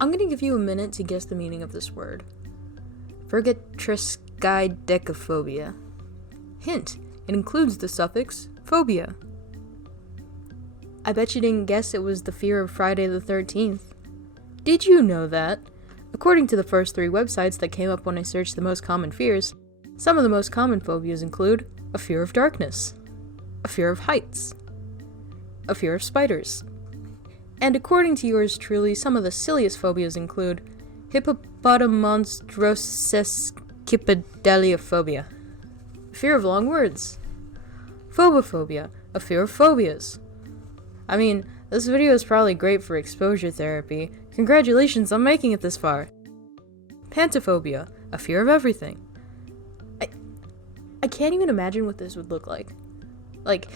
I'm gonna give you a minute to guess the meaning of this word. Vergetriskidecaphobia. Hint, it includes the suffix phobia. I bet you didn't guess it was the fear of Friday the 13th. Did you know that? According to the first 3 websites that came up when I searched the most common fears, some of the most common phobias include a fear of darkness, a fear of heights, a fear of spiders. And according to yours truly, some of the silliest phobias include hippopotamonstroseskipadeliaphobia, fear of long words, phobophobia, a fear of phobias. I mean, this video is probably great for exposure therapy. Congratulations on making it this far. Pantophobia, a fear of everything. I can't even imagine what this would look like. Like,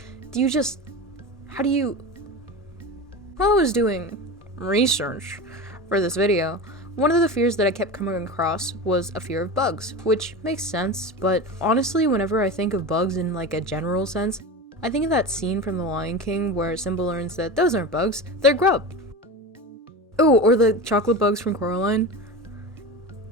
While I was doing research for this video, one of the fears that I kept coming across was a fear of bugs, which makes sense, but honestly, whenever I think of bugs in like a general sense, I think of that scene from The Lion King where Simba learns that those aren't bugs, they're grub. Oh, or the chocolate bugs from Coraline.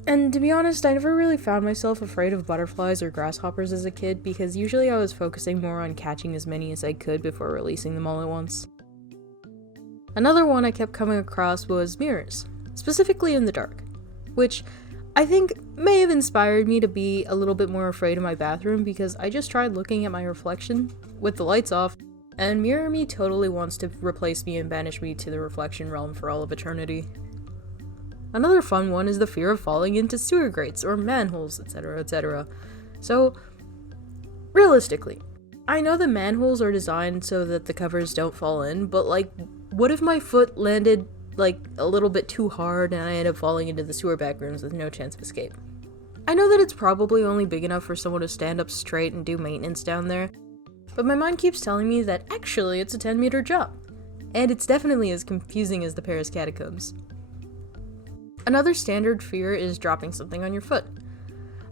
And to be honest, I never really found myself afraid of butterflies or grasshoppers as a kid because usually I was focusing more on catching as many as I could before releasing them all at once. Another one I kept coming across was mirrors, specifically in the dark, which I think may have inspired me to be a little bit more afraid of my bathroom because I just tried looking at my reflection with the lights off, and Mirror Me totally wants to replace me and banish me to the reflection realm for all of eternity. Another fun one is the fear of falling into sewer grates or manholes, etc., etc. So, realistically, I know that manholes are designed so that the covers don't fall in, but like, what if my foot landed like a little bit too hard and I ended up falling into the sewer back rooms with no chance of escape? I know that it's probably only big enough for someone to stand up straight and do maintenance down there, but my mind keeps telling me that actually it's a 10-meter jump, and it's definitely as confusing as the Paris catacombs. Another standard fear is dropping something on your foot.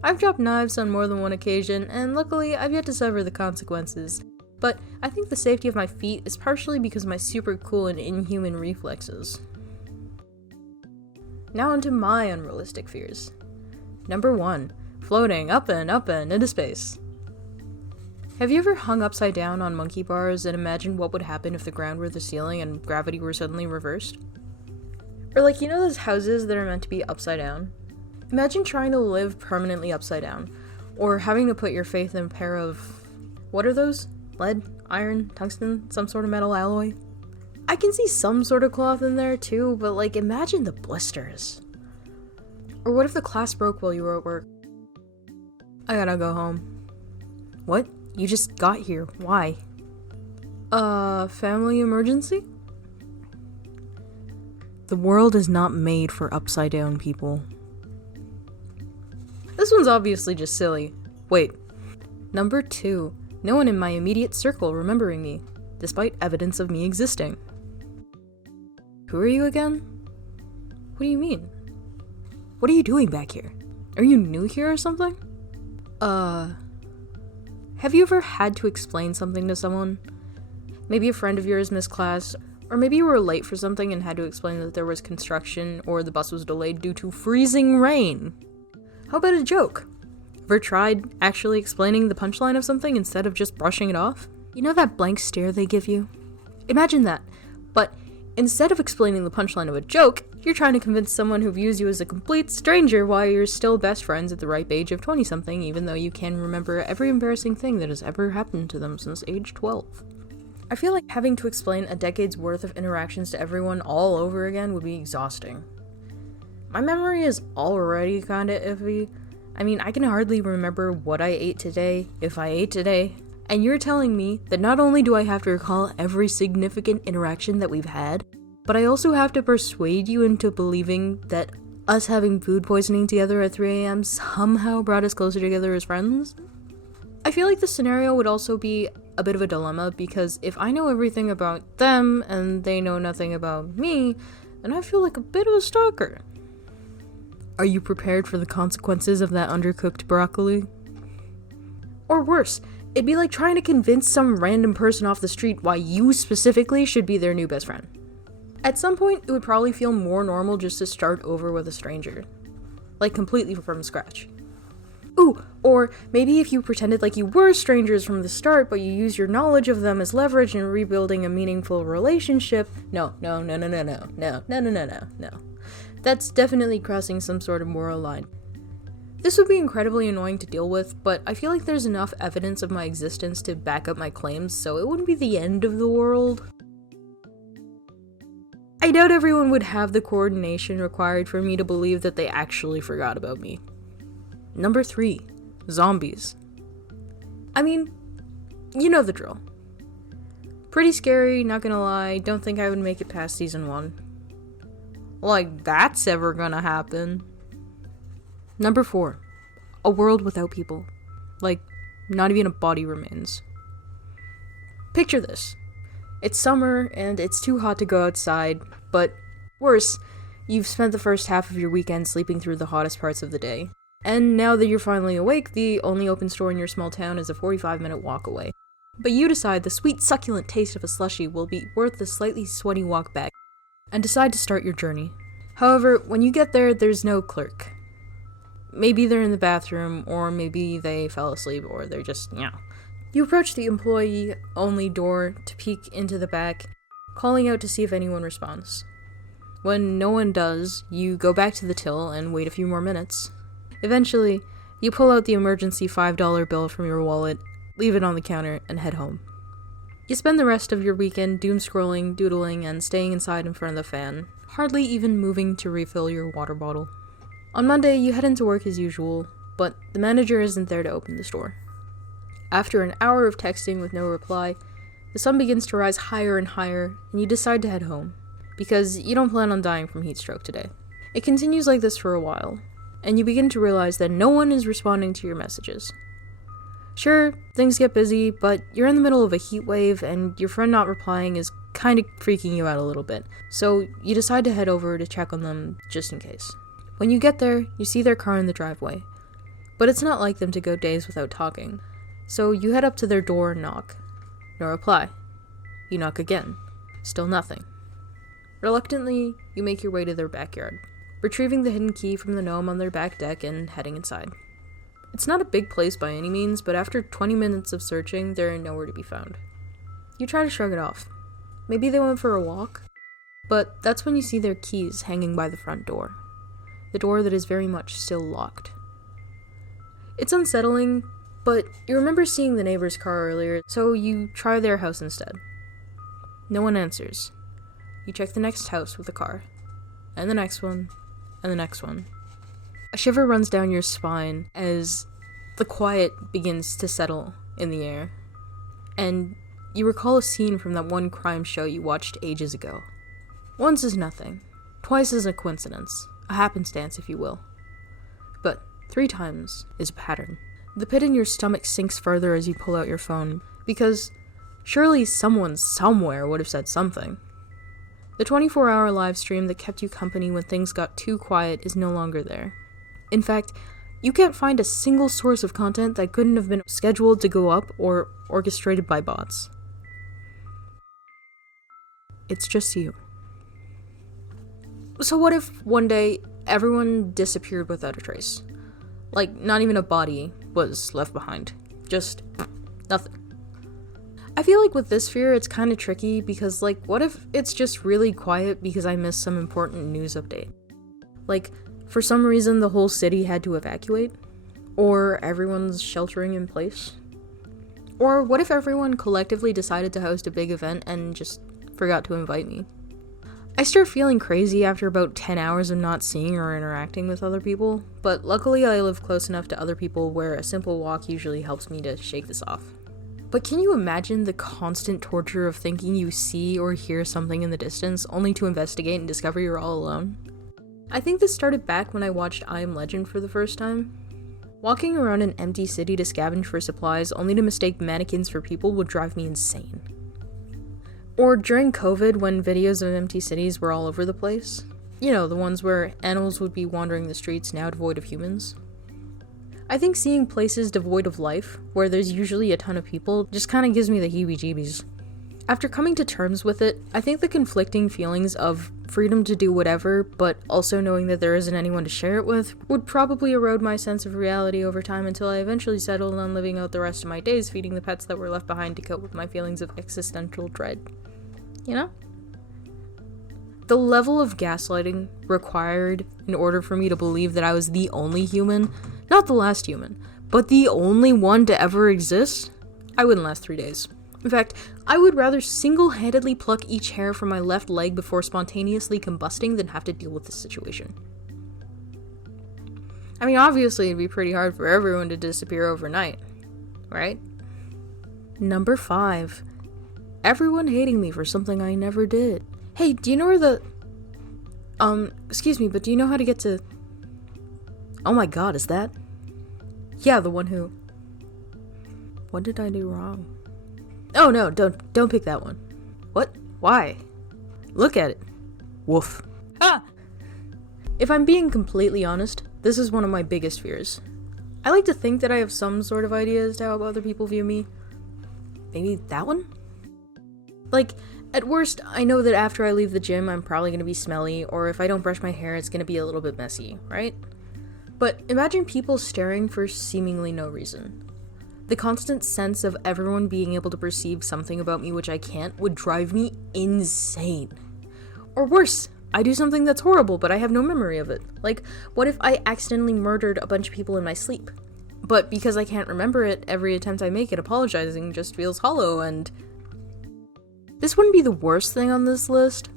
I've dropped knives on more than one occasion, and luckily I've yet to suffer the consequences, but I think the safety of my feet is partially because of my super cool and inhuman reflexes. Now onto my unrealistic fears. Number 1. Floating up and into space. Have you ever hung upside down on monkey bars and imagined what would happen if the ground were the ceiling and gravity were suddenly reversed? Or like, you know those houses that are meant to be upside down? Imagine trying to live permanently upside down, or having to put your faith in a pair of... what are those? Lead? Iron? Tungsten? Some sort of metal alloy? I can see some sort of cloth in there too, but like, imagine the blisters. Or what if the class broke while you were at work? I gotta go home. What? You just got here. Why? Family emergency? The world is not made for upside down people. This one's obviously just silly. Wait. Number 2. No one in my immediate circle remembering me, despite evidence of me existing. Who are you again? What do you mean? What are you doing back here? Are you new here or something? Have you ever had to explain something to someone? Maybe a friend of yours missed class, or maybe you were late for something and had to explain that there was construction or the bus was delayed due to freezing rain. How about a joke? Ever tried actually explaining the punchline of something instead of just brushing it off? You know that blank stare they give you? Imagine that, but instead of explaining the punchline of a joke, you're trying to convince someone who views you as a complete stranger why you're still best friends at the ripe age of 20-something, even though you can remember every embarrassing thing that has ever happened to them since age 12. I feel like having to explain a decade's worth of interactions to everyone all over again would be exhausting. My memory is already kinda iffy. I mean, I can hardly remember what I ate today, if I ate today, and you're telling me that not only do I have to recall every significant interaction that we've had, but I also have to persuade you into believing that us having food poisoning together at 3 a.m. somehow brought us closer together as friends? I feel like the scenario would also be a bit of a dilemma, because if I know everything about them and they know nothing about me, then I feel like a bit of a stalker. Are you prepared for the consequences of that undercooked broccoli? Or worse, it'd be like trying to convince some random person off the street why you specifically should be their new best friend. At some point, it would probably feel more normal just to start over with a stranger. Like, completely from scratch. Ooh, or maybe if you pretended like you were strangers from the start, but you use your knowledge of them as leverage in rebuilding a meaningful relationship. No. That's definitely crossing some sort of moral line. This would be incredibly annoying to deal with, but I feel like there's enough evidence of my existence to back up my claims, so it wouldn't be the end of the world. I doubt everyone would have the coordination required for me to believe that they actually forgot about me. Number 3. Zombies. I mean, you know the drill. Pretty scary, not gonna lie, don't think I would make it past season 1. Like, that's ever gonna happen. Number 4. A world without people. Like, not even a body remains. Picture this. It's summer, and it's too hot to go outside, but worse, you've spent the first half of your weekend sleeping through the hottest parts of the day. And now that you're finally awake, the only open store in your small town is a 45-minute walk away. But you decide the sweet, succulent taste of a slushie will be worth the slightly sweaty walk back, and decide to start your journey. However, when you get there, there's no clerk. Maybe they're in the bathroom, or maybe they fell asleep, or they're just, You approach the employee-only door to peek into the back, calling out to see if anyone responds. When no one does, you go back to the till and wait a few more minutes. Eventually, you pull out the emergency $5 bill from your wallet, leave it on the counter, and head home. You spend the rest of your weekend doom-scrolling, doodling, and staying inside in front of the fan, hardly even moving to refill your water bottle. On Monday, you head into work as usual, but the manager isn't there to open the store. After an hour of texting with no reply, the sun begins to rise higher and higher, and you decide to head home, because you don't plan on dying from heat stroke today. It continues like this for a while, and you begin to realize that no one is responding to your messages. Sure, things get busy, but you're in the middle of a heat wave, and your friend not replying is kind of freaking you out a little bit, so you decide to head over to check on them just in case. When you get there, you see their car in the driveway, but it's not like them to go days without talking. So you head up to their door and knock. No reply. You knock again. Still nothing. Reluctantly, you make your way to their backyard, retrieving the hidden key from the gnome on their back deck and heading inside. It's not a big place by any means, but after 20 minutes of searching, they're nowhere to be found. You try to shrug it off. Maybe they went for a walk? But that's when you see their keys hanging by the front door. The door that is very much still locked. It's unsettling, but you remember seeing the neighbor's car earlier, so you try their house instead. No one answers. You check the next house with the car, and the next one, and the next one. A shiver runs down your spine as the quiet begins to settle in the air, and you recall a scene from that one crime show you watched ages ago. Once is nothing, twice is a coincidence, a happenstance if you will, but 3 times is a pattern. The pit in your stomach sinks further as you pull out your phone, because surely someone somewhere would have said something. The 24-hour live stream that kept you company when things got too quiet is no longer there. In fact, you can't find a single source of content that couldn't have been scheduled to go up or orchestrated by bots. It's just you. So what if one day everyone disappeared without a trace? Like, not even a body was left behind. Just nothing. I feel like with this fear, it's kind of tricky because, like, what if it's just really quiet because I missed some important news update? Like, for some reason, the whole city had to evacuate? Or everyone's sheltering in place? Or what if everyone collectively decided to host a big event and just forgot to invite me? I start feeling crazy after about 10 hours of not seeing or interacting with other people, but luckily I live close enough to other people where a simple walk usually helps me to shake this off. But can you imagine the constant torture of thinking you see or hear something in the distance, only to investigate and discover you're all alone? I think this started back when I watched I Am Legend for the first time. Walking around an empty city to scavenge for supplies only to mistake mannequins for people would drive me insane. Or during COVID, when videos of empty cities were all over the place. You know, the ones where animals would be wandering the streets now devoid of humans. I think seeing places devoid of life, where there's usually a ton of people, just kinda gives me the heebie-jeebies. After coming to terms with it, I think the conflicting feelings of freedom to do whatever, but also knowing that there isn't anyone to share it with, would probably erode my sense of reality over time until I eventually settled on living out the rest of my days feeding the pets that were left behind to cope with my feelings of existential dread. You know? The level of gaslighting required in order for me to believe that I was the only human, not the last human, but the only one to ever exist, I wouldn't last 3 days. In fact, I would rather single-handedly pluck each hair from my left leg before spontaneously combusting than have to deal with this situation. I mean, obviously it'd be pretty hard for everyone to disappear overnight, right? Number 5. Everyone hating me for something I never did. Hey, do you know where the... excuse me, but do you know how to get to... Oh my god, is that... Yeah, the one who... What did I do wrong? Oh no, don't pick that one. What? Why? Look at it. Woof. Ah! If I'm being completely honest, this is one of my biggest fears. I like to think that I have some sort of idea as to how other people view me. Maybe that one? Like, at worst, I know that after I leave the gym, I'm probably gonna be smelly, or if I don't brush my hair, it's gonna be a little bit messy, right? But imagine people staring for seemingly no reason. The constant sense of everyone being able to perceive something about me which I can't would drive me insane. Or worse, I do something that's horrible, but I have no memory of it. Like, what if I accidentally murdered a bunch of people in my sleep? But because I can't remember it, every attempt I make at apologizing just feels hollow, and... This wouldn't be the worst thing on this list,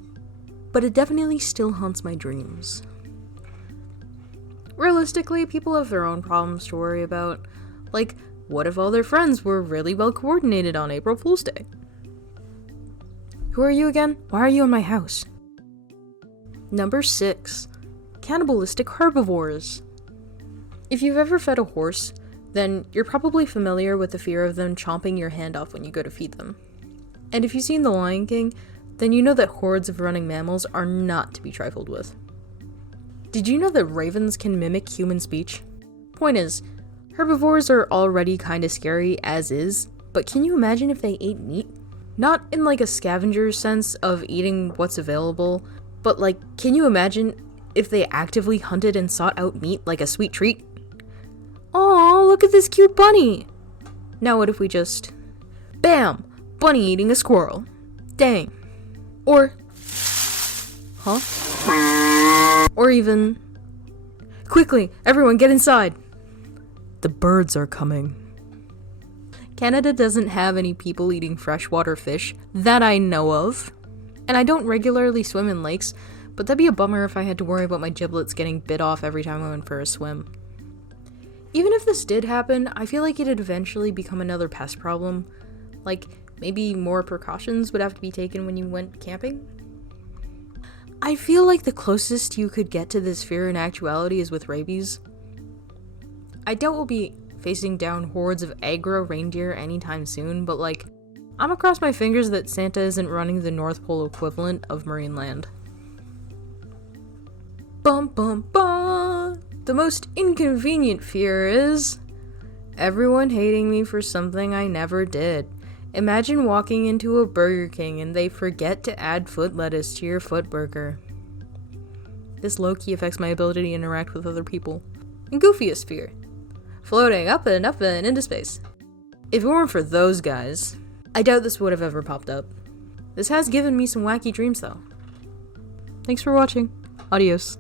but it definitely still haunts my dreams. Realistically, people have their own problems to worry about. Like, what if all their friends were really well coordinated on April Fool's Day? Who are you again? Why are you in my house? Number 6. Cannibalistic herbivores. If you've ever fed a horse, then you're probably familiar with the fear of them chomping your hand off when you go to feed them. And if you've seen The Lion King, then you know that hordes of running mammals are not to be trifled with. Did you know that ravens can mimic human speech? Point is, herbivores are already kinda scary as is, but can you imagine if they ate meat? Not in like a scavenger sense of eating what's available, but like, can you imagine if they actively hunted and sought out meat like a sweet treat? Aw, look at this cute bunny! Now what if we just... Bam! Bunny eating a squirrel. Dang. Or... Huh? Or even... Quickly, everyone get inside! The birds are coming. Canada doesn't have any people eating freshwater fish that I know of. And I don't regularly swim in lakes, but that'd be a bummer if I had to worry about my giblets getting bit off every time I went for a swim. Even if this did happen, I feel like it'd eventually become another pest problem. Like, maybe more precautions would have to be taken when you went camping? I feel like the closest you could get to this fear in actuality is with rabies. I doubt we'll be facing down hordes of aggro reindeer anytime soon, but like, I'm gonna cross my fingers that Santa isn't running the North Pole equivalent of Marineland. Bum bum bum! The most inconvenient fear is... everyone hating me for something I never did. Imagine walking into a Burger King and they forget to add foot lettuce to your foot burger. This low-key affects my ability to interact with other people. And goofiest fear. Floating up and into space. If it weren't for those guys, I doubt this would have ever popped up. This has given me some wacky dreams though. Thanks for watching. Adios.